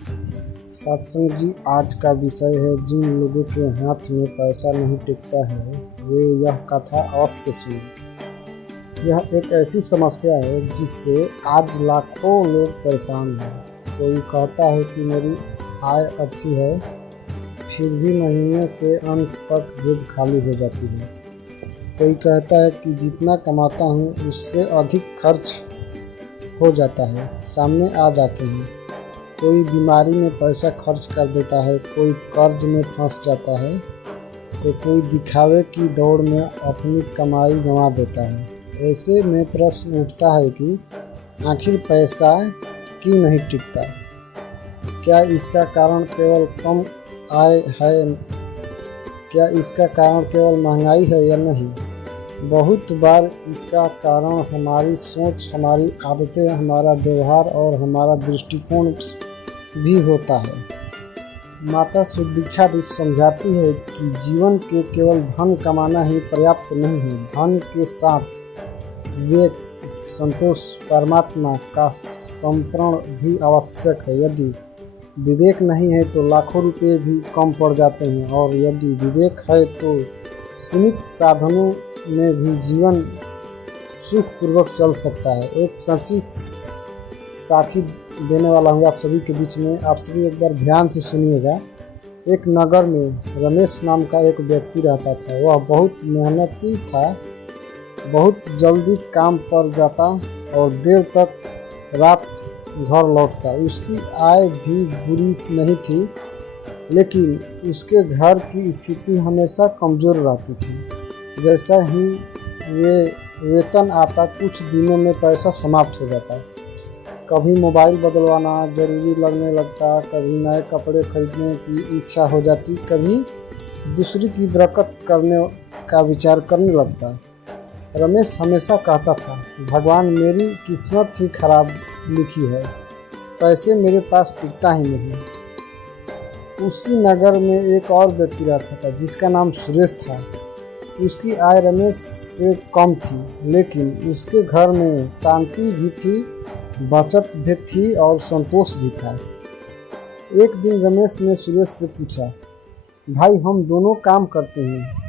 सत्संग जी, आज का विषय है जिन लोगों के हाथ में पैसा नहीं टिकता है वे यह कथा अवश्य सुने। यह एक ऐसी समस्या है जिससे आज लाखों लोग परेशान हैं। कोई कहता है कि मेरी आय अच्छी है, फिर भी महीने के अंत तक जेब खाली हो जाती है। कोई कहता है कि जितना कमाता हूँ उससे अधिक खर्च हो जाता है, सामने आ जाते हैं। कोई बीमारी में पैसा खर्च कर देता है, कोई कर्ज में फंस जाता है, तो कोई दिखावे की दौड़ में अपनी कमाई गंवा देता है। ऐसे में प्रश्न उठता है कि आखिर पैसा क्यों नहीं टिकता? क्या इसका कारण केवल कम आय है? क्या इसका कारण केवल महंगाई है या नहीं? बहुत बार इसका कारण हमारी सोच, हमारी आदतें, हमारा व्यवहार और हमारा दृष्टिकोण भी होता है। माता सुदीक्षा दी समझाती है कि जीवन के केवल धन कमाना ही पर्याप्त नहीं है। धन के साथ विवेक, संतोष, परमात्मा का समर्पण भी आवश्यक है। यदि विवेक नहीं है तो लाखों रुपए भी कम पड़ जाते हैं, और यदि विवेक है तो सीमित साधनों में भी जीवन सुखपूर्वक चल सकता है। एक सच्ची साखी देने वाला हूँ आप सभी के बीच में। आप सभी एक बार ध्यान से सुनिएगा। एक नगर में रमेश नाम का एक व्यक्ति रहता था। वह बहुत मेहनती था, बहुत जल्दी काम पर जाता और देर तक रात घर लौटता। उसकी आय भी बुरी नहीं थी, लेकिन उसके घर की स्थिति हमेशा कमज़ोर रहती थी। जैसा ही वेतन आता, कुछ दिनों में पैसा समाप्त हो जाता। कभी मोबाइल बदलवाना जरूरी लगने लगता, कभी नए कपड़े खरीदने की इच्छा हो जाती, कभी दूसरी की बरकत करने का विचार करने लगता। रमेश हमेशा कहता था, भगवान मेरी किस्मत ही खराब लिखी है, पैसे मेरे पास टिकता ही नहीं। उसी नगर में एक और व्यक्ति रहता था जिसका नाम सुरेश था। उसकी आय रमेश से कम थी, लेकिन उसके घर में शांति भी थी, बचत भी थी और संतोष भी था। एक दिन रमेश ने सुरेश से पूछा, भाई हम दोनों काम करते हैं,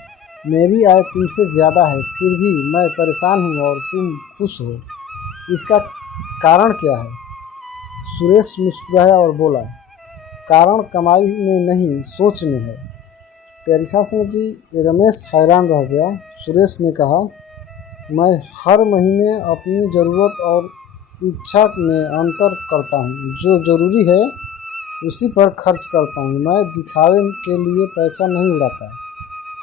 मेरी आय तुमसे ज़्यादा है, फिर भी मैं परेशान हूँ और तुम खुश हो, इसका कारण क्या है? सुरेश मुस्कुराया और बोला, कारण कमाई में नहीं, सोच में है। प्यारी सासू जी, रमेश हैरान रह गया। सुरेश ने कहा, मैं हर महीने अपनी ज़रूरत और इच्छा में अंतर करता हूँ। जो ज़रूरी है उसी पर खर्च करता हूँ। मैं दिखावे के लिए पैसा नहीं उड़ाता।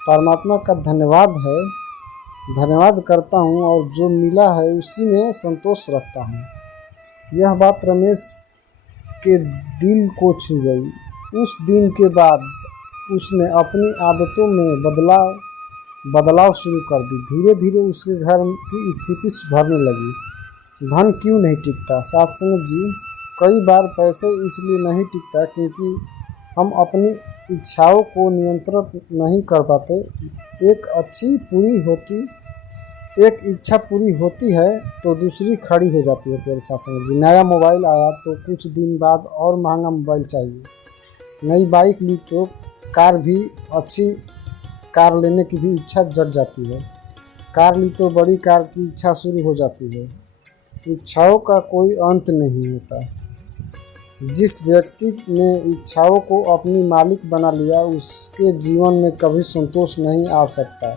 परमात्मा का धन्यवाद करता हूँ और जो मिला है उसी में संतोष रखता हूँ। यह बात रमेश के दिल को छू गई। उस दिन के बाद उसने अपनी आदतों में बदलाव शुरू कर दी। धीरे धीरे उसके घर की स्थिति सुधरने लगी। धन क्यों नहीं टिकता? सत्संग जी, कई बार पैसे इसलिए नहीं टिकता क्योंकि हम अपनी इच्छाओं को नियंत्रित नहीं कर पाते। एक इच्छा पूरी होती है तो दूसरी खड़ी हो जाती है। फिर सत्संग जी, नया मोबाइल आया तो कुछ दिन बाद और महंगा मोबाइल चाहिए। नई बाइक ली तो अच्छी कार लेने की भी इच्छा जग जाती है। कार ली तो बड़ी कार की इच्छा शुरू हो जाती है। इच्छाओं का कोई अंत नहीं होता। जिस व्यक्ति ने इच्छाओं को अपनी मालिक बना लिया, उसके जीवन में कभी संतोष नहीं आ सकता,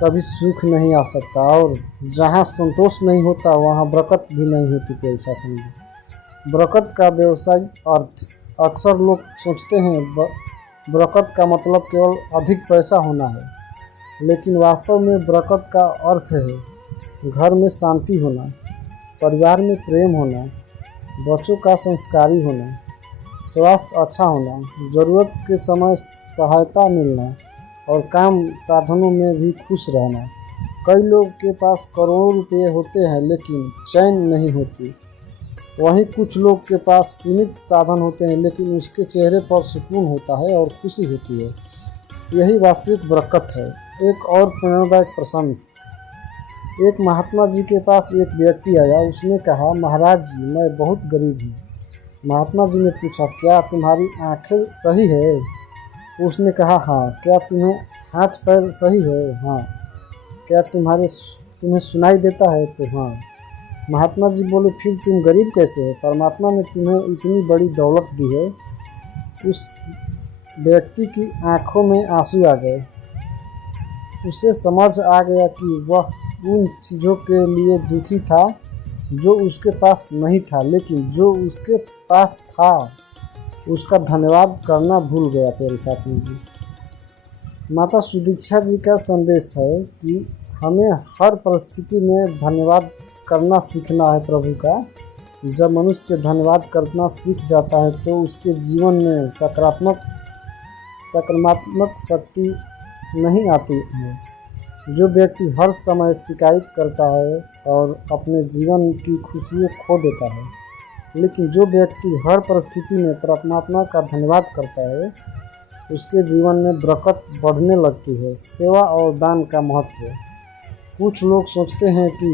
कभी सुख नहीं आ सकता, और जहाँ संतोष नहीं होता वहाँ बरकत भी नहीं होती। कोई शासन में बरकत का व्यवसायिक अर्थ अक्सर लोग सोचते हैं बरकत का मतलब केवल अधिक पैसा होना है, लेकिन वास्तव में बरकत का अर्थ है घर में शांति होना, परिवार में प्रेम होना, बच्चों का संस्कारी होना, स्वास्थ्य अच्छा होना, ज़रूरत के समय सहायता मिलना और काम साधनों में भी खुश रहना। कई लोग के पास करोड़ों रुपए होते हैं लेकिन चैन नहीं होती। वहीं कुछ लोग के पास सीमित साधन होते हैं लेकिन उसके चेहरे पर सुकून होता है और खुशी होती है। यही वास्तविक बरकत है। एक और प्रेरणादायक प्रसंग। एक महात्मा जी के पास एक व्यक्ति आया। उसने कहा, महाराज जी, मैं बहुत गरीब हूँ, महात्मा जी ने पूछा, क्या तुम्हारी आंखें सही है? उसने कहा, हाँ। क्या तुम्हें हाथ पैर सही है? हाँ। क्या तुम्हें सुनाई देता है? तो हाँ। महात्मा जी बोले, फिर तुम गरीब कैसे हो? परमात्मा ने तुम्हें इतनी बड़ी दौलत दी है। उस व्यक्ति की आंखों में आंसू आ गए। उसे समझ आ गया कि वह उन चीज़ों के लिए दुखी था जो उसके पास नहीं था, लेकिन जो उसके पास था उसका धन्यवाद करना भूल गया। प्यारे साथियों जी, माता सुदीक्षा जी का संदेश है कि हमें हर परिस्थिति में धन्यवाद करना सीखना है प्रभु का। जब मनुष्य धन्यवाद करना सीख जाता है तो उसके जीवन में सकारात्मक शक्ति नहीं आती है। जो व्यक्ति हर समय शिकायत करता है और अपने जीवन की खुशियों खो देता है, लेकिन जो व्यक्ति हर परिस्थिति में परमात्मा का धन्यवाद करता है उसके जीवन में बरकत बढ़ने लगती है। सेवा और दान का महत्व। कुछ लोग सोचते हैं कि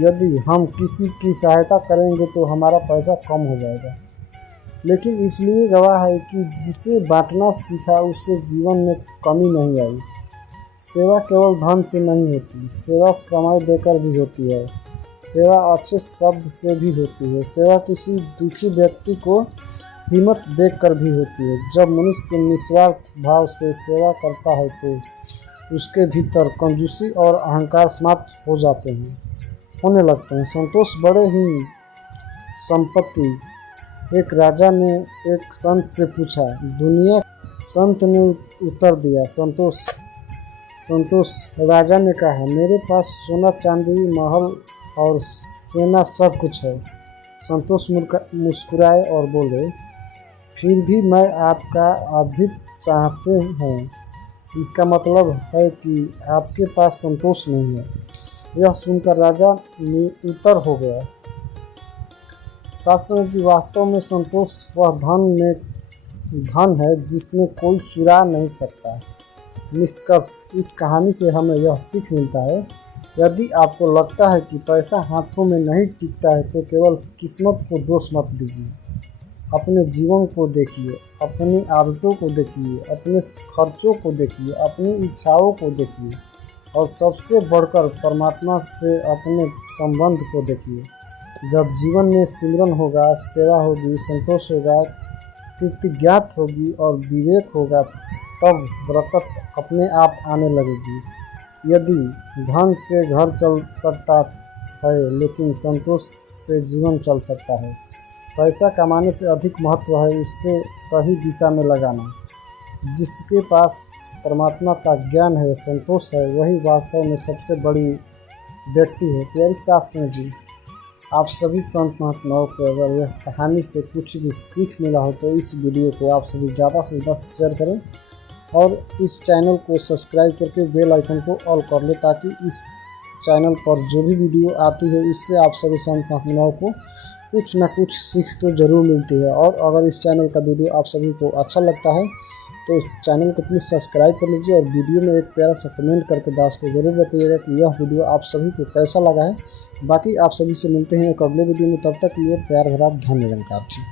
यदि हम किसी की सहायता करेंगे तो हमारा पैसा कम हो जाएगा, लेकिन इसलिए गवाह है कि जिसे बांटना सीखा उससे जीवन में कमी नहीं आई। सेवा केवल धन से नहीं होती, सेवा समय देकर भी होती है। सेवा अच्छे शब्द से भी होती है। सेवा किसी दुखी व्यक्ति को हिम्मत देकर भी होती है। जब मनुष्य निस्वार्थ भाव से सेवा करता है तो उसके भीतर कंजूसी और अहंकार समाप्त होने लगते हैं। संतोष बड़े ही संपत्ति। एक राजा ने एक संत से पूछा, दुनिया। संत ने उत्तर दिया, संतोष। राजा ने कहा, मेरे पास सोना चांदी महल और सेना सब कुछ है। संतोष मुस्कुराए और बोले, फिर भी मैं आपका अधिक चाहते हैं। इसका मतलब है कि आपके पास संतोष नहीं है। यह सुनकर राजा निरुत्तर हो गया। शास्त्र जी, वास्तव में संतोष वह धन है जिसमें कोई चुरा नहीं सकता। निष्कर्ष, इस कहानी से हमें यह सीख मिलता है, यदि आपको लगता है कि पैसा हाथों में नहीं टिकता है तो केवल किस्मत को दोष मत दीजिए। अपने जीवन को देखिए, अपनी आदतों को देखिए, अपने खर्चों को देखिए, अपनी इच्छाओं को देखिए और सबसे बढ़कर परमात्मा से अपने संबंध को देखिए। जब जीवन में सिमरन होगा, सेवा होगी, संतोष होगा, कृतज्ञता होगी और विवेक होगा, तब बरकत अपने आप आने लगेगी। यदि धन से घर चल सकता है लेकिन संतोष से जीवन चल सकता है। पैसा कमाने से अधिक महत्व है उसे सही दिशा में लगाना। जिसके पास परमात्मा का ज्ञान है, संतोष है, वही वास्तव में सबसे बड़ी व्यक्ति है। प्यारी साथियों जी, आप सभी संत महात्माओं को अगर यह कहानी से कुछ भी सीख मिला हो तो इस वीडियो को आप सभी ज़्यादा से ज़्यादा शेयर करें और इस चैनल को सब्सक्राइब करके बेल आइकन को ऑल कर लें, ताकि इस चैनल पर जो भी वीडियो आती है उससे आप सभी संत महात्माओं को कुछ ना कुछ सीख तो ज़रूर मिलती है। और अगर इस चैनल का वीडियो आप सभी को अच्छा लगता है तो चैनल को प्लीज़ सब्सक्राइब कर लीजिए और वीडियो में एक प्यारा सा कमेंट करके दास को ज़रूर बताइएगा कि यह वीडियो आप सभी को कैसा लगा है। बाकी आप सभी से मिलते हैं एक अगले वीडियो में, तब तक के लिए प्यार भरा धन्य निरंकार जी।